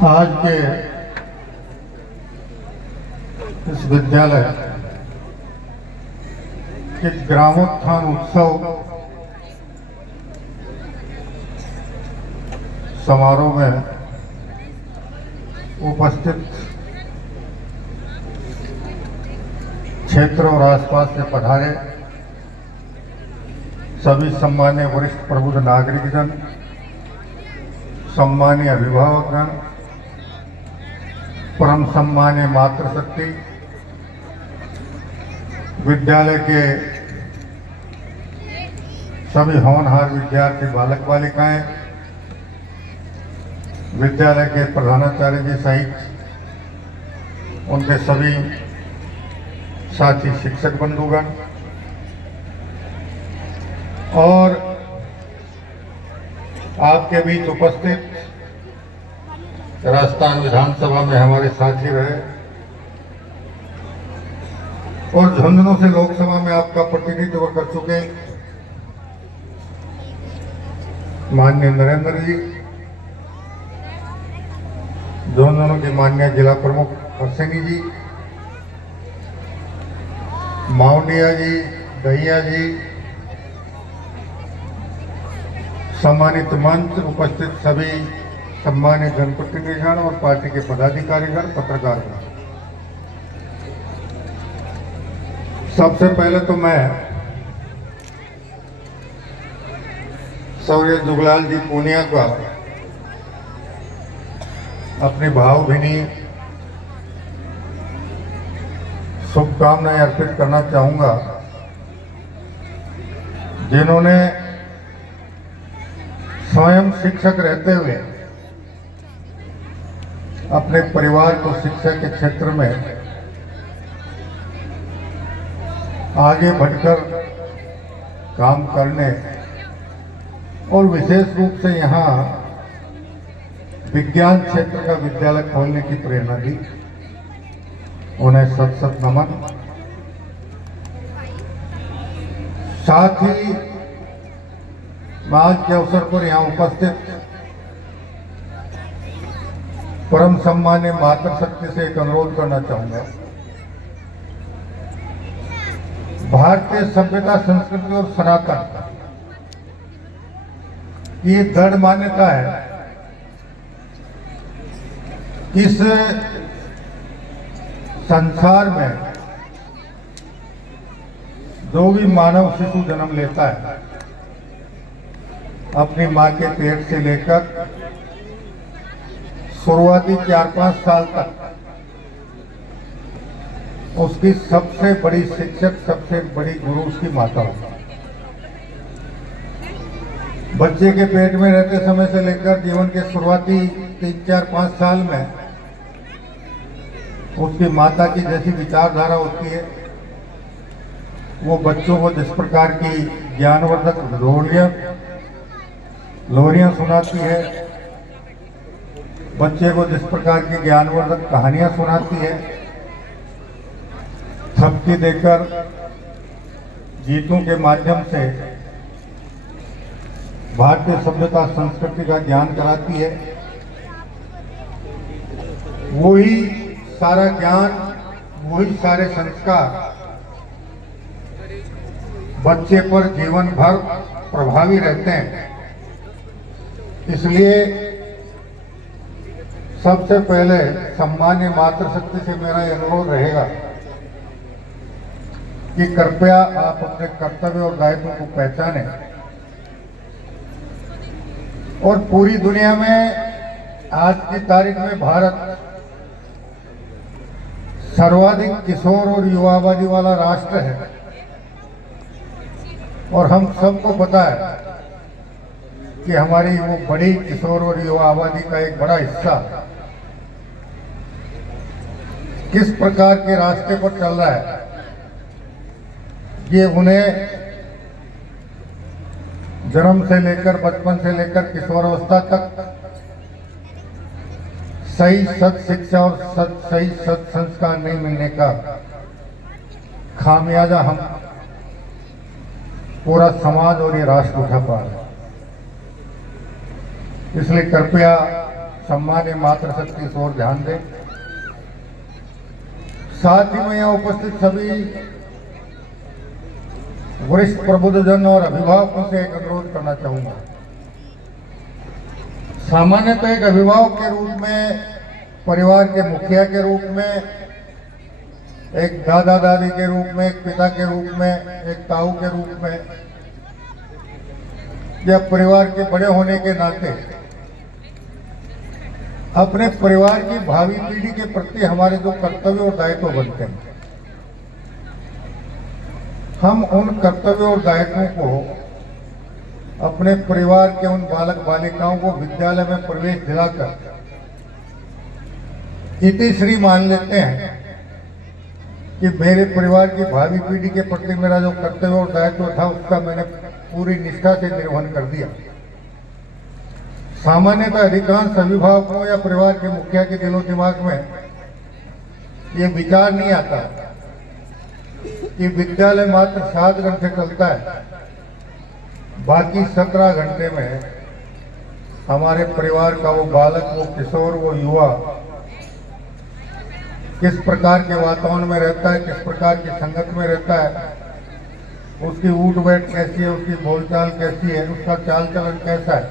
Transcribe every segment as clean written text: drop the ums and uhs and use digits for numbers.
आज के इस विद्यालय के ग्रामोत्थान उत्सव समारोह में उपस्थित क्षेत्र और आसपास से पधारे सभी सम्मान्य वरिष्ठ प्रबुद्ध नागरिकगण, सम्मानीय अभिभावकगण, परम सम्मानीय मातृशक्ति, विद्यालय के सभी होनहार विद्यार्थी बालक बालिकाएं, विद्यालय के प्रधानाचार्य जी सहित उनके सभी साथी शिक्षक बंधुगण और आपके बीच उपस्थित राजस्थान विधानसभा में हमारे साथी रहे और झुंझुनू से लोकसभा में आपका प्रतिनिधित्व कर चुके माननीय नरेंद्र जी, झुंझुनू के माननीय जिला प्रमुख हरसिंह जी, माउंडिया जी, दहिया जी, सम्मानित मंच उपस्थित सभी सम्मानित जनप्रतिनिधिगण और पार्टी के पदाधिकारीगण, पत्रकारगण। सबसे पहले तो मैं सौर्य जुगलाल जी पूनिया का अपनी भावभीनी शुभकामनाएं अर्पित करना चाहूंगा, जिन्होंने स्वयं शिक्षक रहते हुए अपने परिवार को शिक्षा के क्षेत्र में आगे बढ़कर काम करने और विशेष रूप से यहाँ विज्ञान क्षेत्र का विद्यालय खोलने की प्रेरणा दी। उन्हें सत सत नमन। साथ ही आज के अवसर पर यहाँ उपस्थित परम सम्मान्य मातृशक्ति से एक अनुरोध करना चाहूंगा। भारतीय सभ्यता, संस्कृति और सनातन की दृढ़ मान्यता है, इस संसार में जो भी मानव शिशु जन्म लेता है, अपनी मां के पेट से लेकर शुरुआती 4-5 साल तक उसकी सबसे बड़ी शिक्षक, सबसे बड़ी गुरु उसकी माता होती है। बच्चे के पेट में रहते समय से लेकर जीवन के शुरुआती 3-4-5 साल में उसकी माता की जैसी विचारधारा होती है, वो बच्चों को जिस प्रकार की ज्ञानवर्धक लोरियां सुनाती है, बच्चे को जिस प्रकार की ज्ञानवर्धक कहानियां सुनाती है, थपकी देकर गीतों के माध्यम से भारतीय सभ्यता संस्कृति का ज्ञान कराती है, वही सारा ज्ञान, वही सारे संस्कार बच्चे पर जीवन भर प्रभावी रहते हैं। इसलिए सबसे पहले सम्मान्य मातृशक्ति से मेरा यह अनुरोध रहेगा कि कृपया आप अपने कर्तव्य और दायित्व को पहचानें और पूरी दुनिया में आज की तारीख में भारत सर्वाधिक किशोर और युवा आबादी वाला राष्ट्र है और हम सबको पता है कि हमारी वो बड़ी किशोर और युवा आबादी का एक बड़ा हिस्सा किस प्रकार के रास्ते पर चल रहा है, ये उन्हें जन्म से लेकर, बचपन से लेकर किशोरावस्था तक सही सत शिक्षा और सही सत संस्कार नहीं मिलने का खामियाजा हम पूरा समाज और ये राष्ट्र उठा पा रहे हैं। इसलिए कृपया सम्मान्य मातृशक्ति की ओर ध्यान दें। साथ ही में यहाँ उपस्थित सभी वरिष्ठ प्रबुद्धजन और अभिभावकों से एक अनुरोध करना चाहूंगा। सामान्यतः एक अभिभावक के रूप में, परिवार के मुखिया के रूप में, एक दादा दादी के रूप में, एक पिता के रूप में, एक ताऊ के रूप में, या परिवार के बड़े होने के नाते अपने परिवार की भावी पीढ़ी के प्रति हमारे जो कर्तव्य और दायित्व बनते हैं, हम उन कर्तव्य और दायित्वों को अपने परिवार के उन बालक बालिकाओं को विद्यालय में प्रवेश दिलाकर इतिश्री मान लेते हैं कि मेरे परिवार की भावी पीढ़ी के प्रति मेरा जो कर्तव्य और दायित्व था उसका मैंने पूरी निष्ठा से निर्वहन कर दिया। सामान्यतः अधिकांश अभिभावकों या परिवार के मुखिया के दिलो दिमाग में ये विचार नहीं आता कि विद्यालय मात्र 7 घंटे चलता है, बाकी 17 घंटे में हमारे परिवार का वो बालक, वो किशोर, वो युवा किस प्रकार के वातावरण में रहता है, किस प्रकार की संगत में रहता है, उसकी उठ बैठ कैसी है, उसकी बोलचाल कैसी है, उसका चाल चलन कैसा है,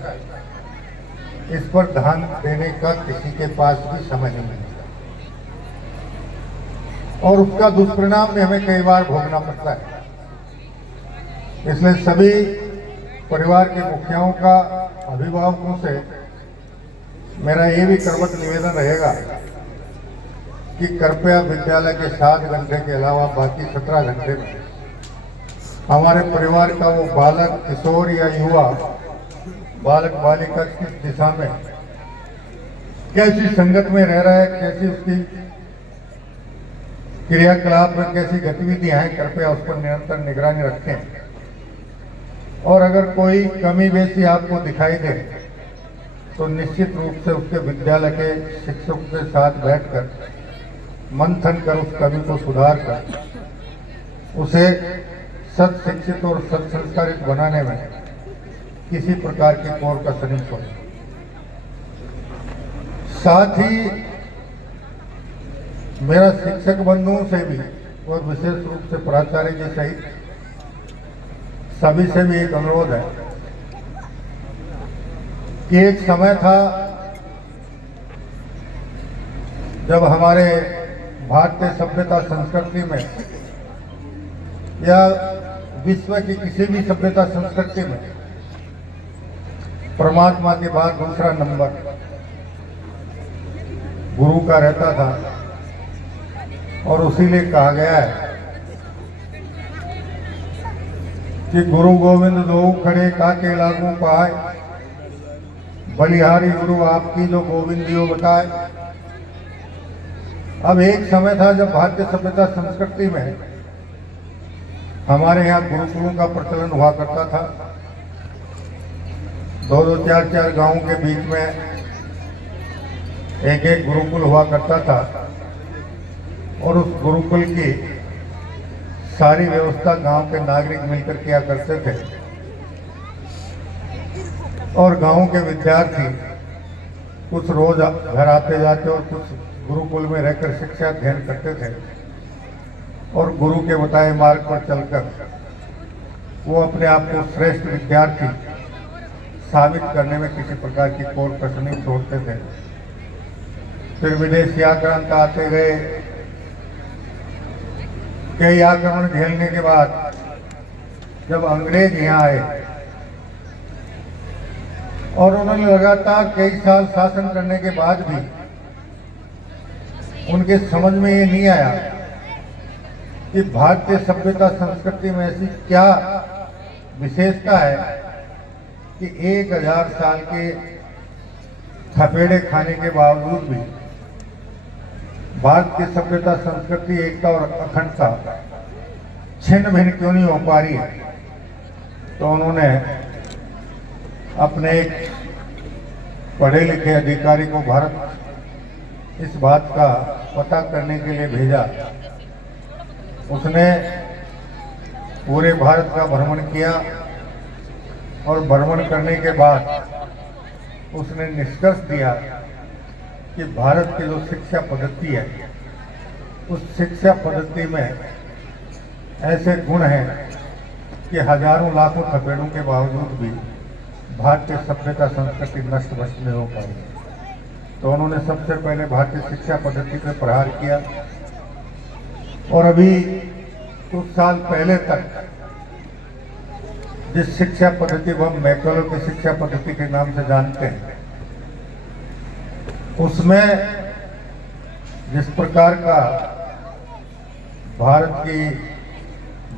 इस पर ध्यान देने का किसी के पास भी समय नहीं मिलता और उसका दुष्परिणाम भी हमें कई बार भोगना पड़ता है। इसलिए सभी परिवार के मुखियाओं का, अभिभावकों से मेरा ये भी करवत निवेदन रहेगा कि कृपया विद्यालय के 7 घंटे के अलावा बाकी 17 घंटे में हमारे परिवार का वो बालक, किशोर या युवा, बालक बालिका किस दिशा में, कैसी संगत में रह रहा है, कैसी उसकी क्रियाकलाप में कैसी गतिविधियां हैं, कृपया उस पर निरंतर निगरानी रखें। और अगर कोई कमी बेसी आपको दिखाई दे तो निश्चित रूप से उसके विद्यालय के शिक्षकों के साथ बैठकर मंथन कर उस कमी को सुधार कर उसे सत शिक्षित और सत संस्कारित बनाने में किसी प्रकार की कोर कसर नहीं छोड़े। साथ ही मेरा शिक्षक बंधुओं से भी और विशेष रूप से प्राचार्य जी सहित सभी से भी एक अनुरोध है कि एक समय था जब हमारे भारतीय सभ्यता संस्कृति में या विश्व की किसी भी सभ्यता संस्कृति में परमात्मा के बाद दूसरा नंबर गुरु का रहता था और उसीलिए कहा गया है कि गुरु गोविंद दो खड़े काके लागू पाए, बलिहारी गुरु आपकी जो गोविंदियो बताए। अब एक समय था जब भारतीय सभ्यता संस्कृति में हमारे यहाँ गुरुकुलों का प्रचलन हुआ करता था। 2-2, 4-4 गांवों के बीच में एक गुरुकुल हुआ करता था और उस गुरुकुल की सारी व्यवस्था गांव के नागरिक मिलकर किया करते थे और गांव के विद्यार्थी कुछ रोज घर आते जाते और कुछ गुरुकुल में रहकर शिक्षा अध्ययन करते थे और गुरु के बताए मार्ग पर चलकर वो अपने आप को श्रेष्ठ विद्यार्थी साबित करने में किसी प्रकार की कोर कसर नहीं छोड़ते थे। फिर विदेशी आक्रांत आते गए, कई आक्रमण झेलने के बाद जब अंग्रेज यहाँ आए और उन्होंने लगातार कई साल शासन करने के बाद भी उनके समझ में ये नहीं आया कि भारतीय सभ्यता संस्कृति में ऐसी क्या विशेषता है कि 1000 साल के थपेड़े खाने के बावजूद भी भारत की सभ्यता संस्कृति, एकता और अखंडता छिन्न भिन्न क्यों नहीं हो पा रही है। तो उन्होंने अपने एक पढ़े लिखे अधिकारी को भारत इस बात का पता करने के लिए भेजा। उसने पूरे भारत का भ्रमण किया और भ्रमण करने के बाद उसने निष्कर्ष दिया कि भारत की जो शिक्षा पद्धति है, उस शिक्षा पद्धति में ऐसे गुण हैं कि हजारों लाखों थपेड़ों के बावजूद भी भारतीय सभ्यता संस्कृति नष्ट भ्रष्ट नहीं हो पाई। तो उन्होंने सबसे पहले भारतीय शिक्षा पद्धति पर प्रहार किया और अभी कुछ साल पहले तक जिस शिक्षा पद्धति को हम मैकलो की शिक्षा पद्धति के नाम से जानते हैं, उसमें जिस प्रकार का भारत की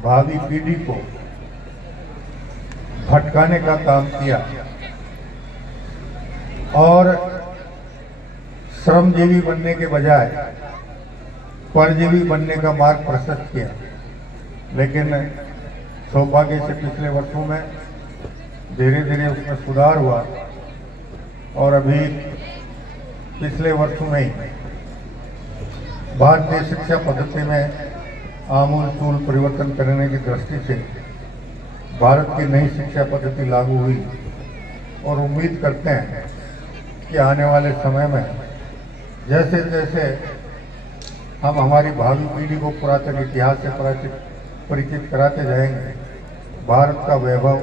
भावी पीढ़ी को भटकाने का काम किया और श्रमजीवी बनने के बजाय परजीवी बनने का मार्ग प्रशस्त किया। लेकिन सौभाग्य से पिछले वर्षों में धीरे धीरे उसमें सुधार हुआ और अभी पिछले वर्षों में ही भारतीय शिक्षा पद्धति में आमूल परिवर्तन करने की दृष्टि से भारत की नई शिक्षा पद्धति लागू हुई और उम्मीद करते हैं कि आने वाले समय में जैसे जैसे हम हमारी भावी पीढ़ी को पुरातन इतिहास से परिचित कराते जाएंगे, भारत का वैभव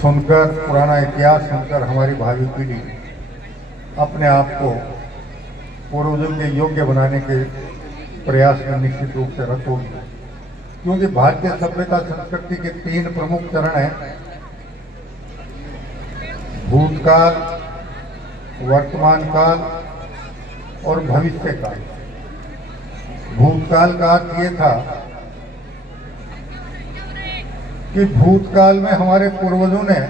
सुनकर, पुराना इतिहास सुनकर हमारी भावी पीढ़ी अपने आप को पूर्वजों के योग्य बनाने के प्रयास में निश्चित रूप से रत होगी। क्योंकि भारतीय सभ्यता संस्कृति के 3 प्रमुख चरण हैं: भूतकाल, वर्तमान काल और भविष्य काल। भूतकाल का अर्थ ये था कि भूतकाल में हमारे पूर्वजों ने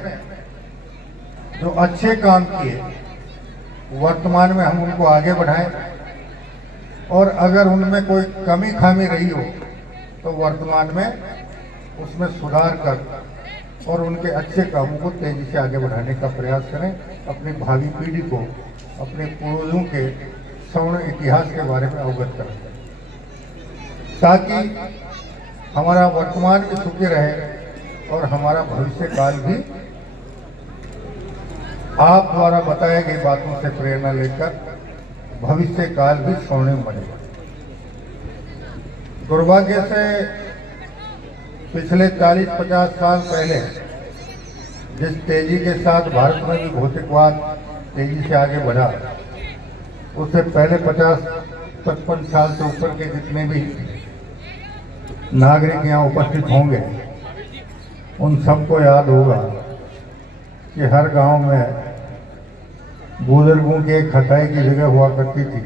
जो अच्छे काम किए, वर्तमान में हम उनको आगे बढ़ाएं और अगर उनमें कोई कमी खामी रही हो तो वर्तमान में उसमें सुधार कर और उनके अच्छे कामों को तेजी से आगे बढ़ाने का प्रयास करें। अपनी भावी पीढ़ी को अपने पूर्वजों के स्वर्ण इतिहास के बारे में अवगत करें ताकि हमारा वर्तमान भी सुखी रहे और हमारा भविष्य काल भी आप द्वारा बताई गई बातों से प्रेरणा लेकर भविष्य काल भी स्वर्णिम बने। दुर्भाग्य से पिछले 40-50 साल पहले जिस तेजी के साथ भारत में भी भौतिकवाद तेजी से आगे बढ़ा, उससे पहले 50-55 साल से ऊपर के जितने भी नागरिक यहाँ उपस्थित होंगे, उन सबको याद होगा कि हर गांव में बुजुर्गों की एक खटाई की जगह हुआ करती थी,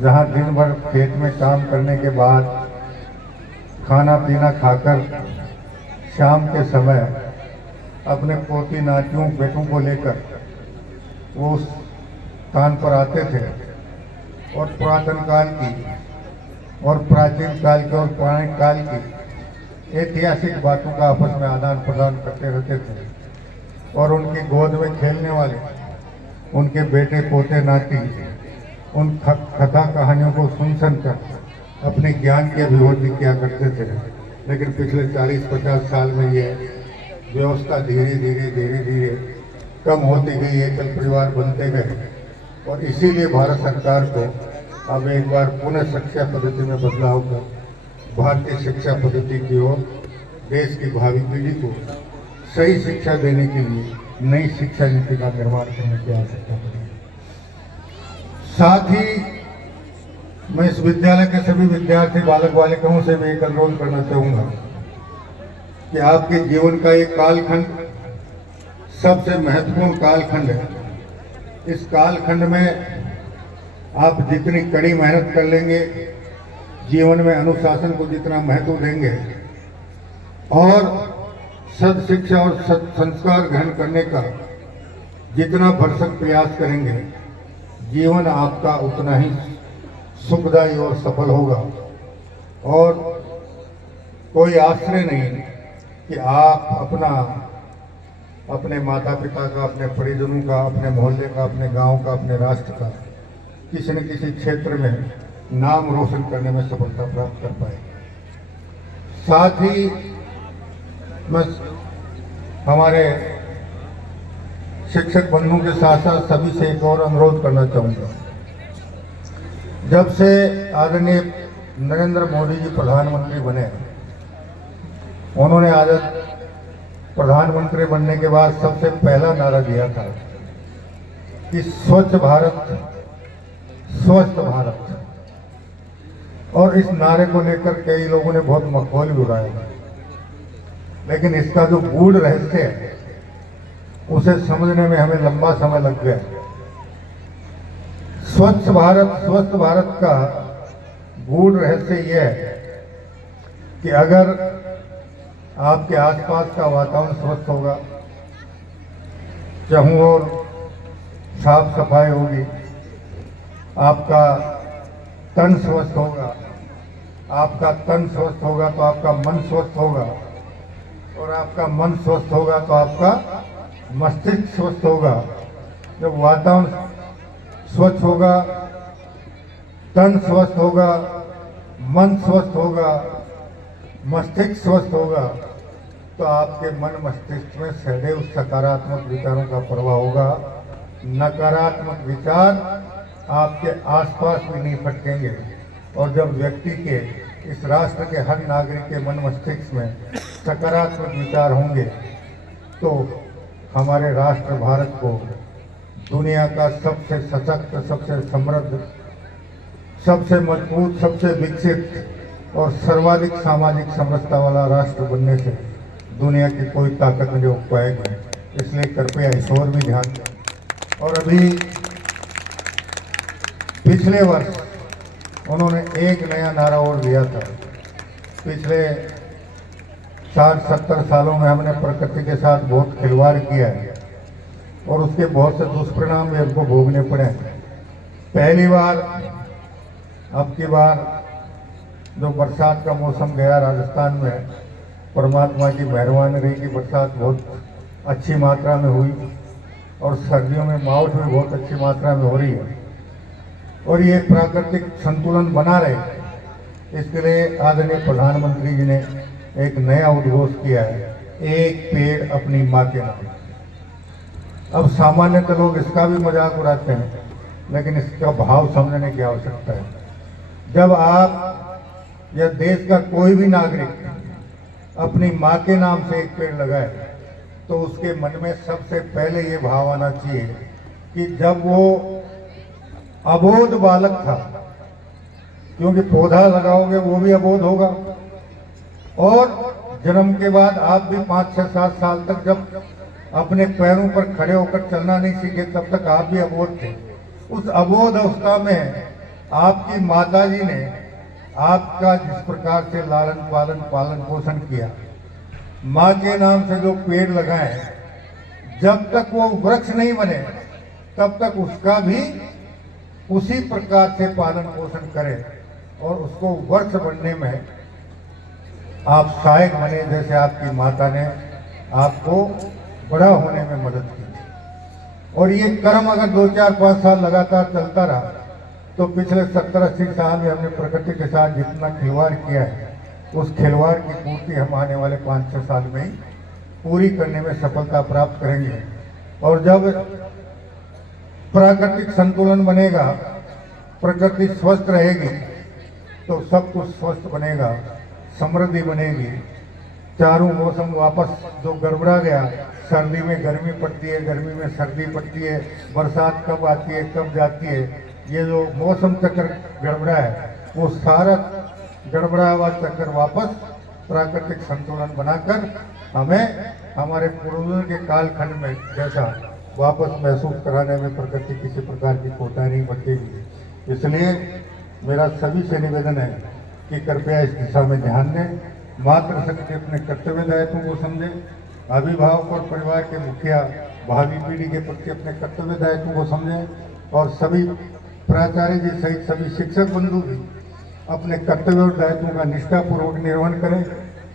जहां दिन भर खेत में काम करने के बाद खाना पीना खाकर शाम के समय अपने पोती नातियों बेटों को लेकर वो उस स्थान पर आते थे और पुरातन काल की और प्राचीन काल की और पौराणिक काल की ऐतिहासिक बातों का आपस में आदान प्रदान करते रहते थे और उनकी गोद में खेलने वाले उनके बेटे पोते नाती उन कथा कहानियों को सुन कर अपने ज्ञान की अभिव्यक्ति किया करते थे। लेकिन पिछले 40-50 साल में ये व्यवस्था धीरे धीरे कम होती गई, एकल परिवार बनते गए और इसीलिए भारत सरकार को अब एक बार पुनः शिक्षा पद्धति में बदलाव कर भारतीय शिक्षा पद्धति की ओर देश की भावी पीढ़ी को सही शिक्षा देने के लिए नई शिक्षा नीति का निर्माण करने की आवश्यकता पड़ी। साथ ही मैं इस विद्यालय के सभी विद्यार्थी बालक बालिकाओं से भी एक अनुरोध करना चाहूँगा कि आपके जीवन का एक कालखंड सबसे महत्वपूर्ण कालखंड है। इस कालखंड में आप जितनी कड़ी मेहनत कर लेंगे, जीवन में अनुशासन को जितना महत्व देंगे और सद शिक्षा और सद संस्कार ग्रहण करने का जितना भरसक प्रयास करेंगे, जीवन आपका उतना ही सुखदायी और सफल होगा। और कोई आश्चर्य नहीं कि आप अपने माता पिता का, अपने परिजनों का, अपने मोहल्ले का, अपने गांव का, अपने राष्ट्र का किसी न किसी क्षेत्र में नाम रोशन करने में सफलता प्राप्त कर पाए। साथ ही मैं हमारे शिक्षक बंधुओं के साथ साथ सभी से एक और अनुरोध करना चाहूँगा। जब से आदरणीय नरेंद्र मोदी जी प्रधानमंत्री बने, उन्होंने आज प्रधानमंत्री बनने के बाद सबसे पहला नारा दिया था कि स्वच्छ भारत स्वस्थ भारत, और इस नारे को लेकर कई लोगों ने बहुत मखौल भी उड़ाया, लेकिन इसका जो गूढ़ रहस्य है उसे समझने में हमें लंबा समय लग गया। स्वच्छ भारत स्वस्थ भारत का गूढ़ रहस्य यह है कि अगर आपके आसपास का वातावरण स्वस्थ होगा, चाहूँ और साफ सफाई होगी, आपका तन स्वस्थ होगा, आपका तन स्वस्थ होगा तो आपका मन स्वस्थ होगा, और आपका मन स्वस्थ होगा तो आपका मस्तिष्क स्वस्थ होगा। जब वातावरण स्वच्छ होगा, तन स्वस्थ होगा, मन स्वस्थ होगा, मस्तिष्क स्वस्थ होगा, तो आपके मन मस्तिष्क में सदैव सकारात्मक विचारों का प्रवाह होगा। नकारात्मक विचार आपके आसपास भी नहीं फटकेंगे। और जब व्यक्ति के, इस राष्ट्र के हर नागरिक के मन मस्तिष्क में सकारात्मक विचार होंगे तो हमारे राष्ट्र भारत को दुनिया का सबसे सशक्त, सबसे समृद्ध, सबसे मजबूत, सबसे विकसित और सर्वाधिक सामाजिक समरसता वाला राष्ट्र बनने से दुनिया की कोई ताकत नहीं रोक पाएगी। इसलिए कृपया इस ओर भी ध्यान दें। और अभी पिछले वर्ष उन्होंने एक नया नारा और दिया था। पिछले 60-70 सालों में हमने प्रकृति के साथ बहुत खिलवाड़ किया है और उसके बहुत से दुष्परिणाम भी हमको भोगने पड़े। पहली बार, अब की बार जो बरसात का मौसम गया राजस्थान में, परमात्मा की मेहरबानी रही कि बरसात बहुत अच्छी मात्रा में हुई और सर्दियों में मावठ भी बहुत अच्छी मात्रा में हो रही है। और ये प्राकृतिक संतुलन बना रहे, इसके लिए आदरणीय प्रधानमंत्री जी ने एक नया उद्घोष किया है, एक पेड़ अपनी माँ के नाम। अब सामान्यतः लोग इसका भी मजाक उड़ाते हैं, लेकिन इसका भाव समझने की आवश्यकता है। जब आप या देश का कोई भी नागरिक अपनी माँ के नाम से एक पेड़ लगाए तो उसके मन में सबसे पहले ये भाव आना चाहिए कि जब वो अबोध बालक था, क्योंकि पौधा लगाओगे वो भी अबोध होगा, और जन्म के बाद आप भी 5, 6, 7 साल तक जब अपने पैरों पर खड़े होकर चलना नहीं सीखे तब तक आप भी अबोध थे। उस अबोध अवस्था में आपकी माताजी ने आपका जिस प्रकार से लालन पालन पोषण किया, माँ के नाम से जो पेड़ लगाए, जब तक वो वृक्ष नहीं बने तब तक उसका भी उसी प्रकार से पालन पोषण करें और उसको वर्ष बनने में आप सहायक बने, जैसे आपकी माता ने आपको बड़ा होने में मदद की। और ये कर्म अगर 2, 4, 5 साल लगातार चलता रहा तो पिछले 70-80 साल में हमने प्रकृति के साथ जितना खिलवाड़ किया है, उस खिलवाड़ की पूर्ति हम आने वाले 5-6 साल में ही पूरी करने में सफलता प्राप्त करेंगे। और जब प्राकृतिक संतुलन बनेगा, प्रकृति स्वस्थ रहेगी तो सब कुछ स्वस्थ बनेगा, समृद्धि बनेगी। चारों मौसम वापस जो गड़बड़ा गया, सर्दी में गर्मी पड़ती है, गर्मी में सर्दी पड़ती है, बरसात कब आती है कब जाती है, ये जो मौसम चक्र गड़बड़ा है वो सारा गड़बड़ा हुआ चक्कर वापस प्राकृतिक संतुलन बनाकर हमें हमारे पूर्वजों के कालखंड में जैसा वापस महसूस कराने में प्रकृति किसी प्रकार की कोताही नहीं बचेगी। इसलिए मेरा सभी से निवेदन है कि कृपया इस दिशा में ध्यान दें, मातृशक्ति अपने कर्तव्य दायित्वों को समझें, अभिभावक और परिवार के मुखिया भावी पीढ़ी के प्रति अपने कर्तव्य दायित्वों को समझें, और सभी प्राचार्य जी सहित सभी शिक्षक बंधु भी अपने कर्तव्य और दायित्वों का निष्ठापूर्वक निर्वहन करें,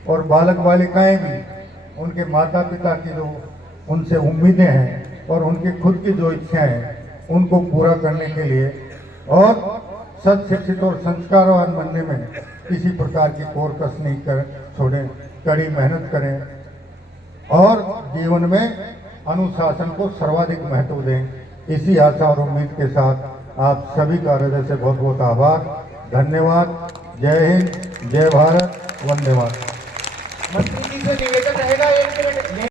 और बालक बालिकाएं भी उनके माता पिता की जो उनसे उम्मीदें हैं और उनकी खुद की जो इच्छाएं हैं उनको पूरा करने के लिए और सत शिक्षित और संस्कारवान बनने में किसी प्रकार की कोर कस नहीं कर छोड़ें, कड़ी मेहनत करें और जीवन में अनुशासन को सर्वाधिक महत्व दें। इसी आशा और उम्मीद के साथ आप सभी का हृदय से बहुत बहुत आभार, धन्यवाद। जय हिंद, जय भारत, वंदे मातरम। मंत्री जी से निवेदन रहेगा 1 मिनट।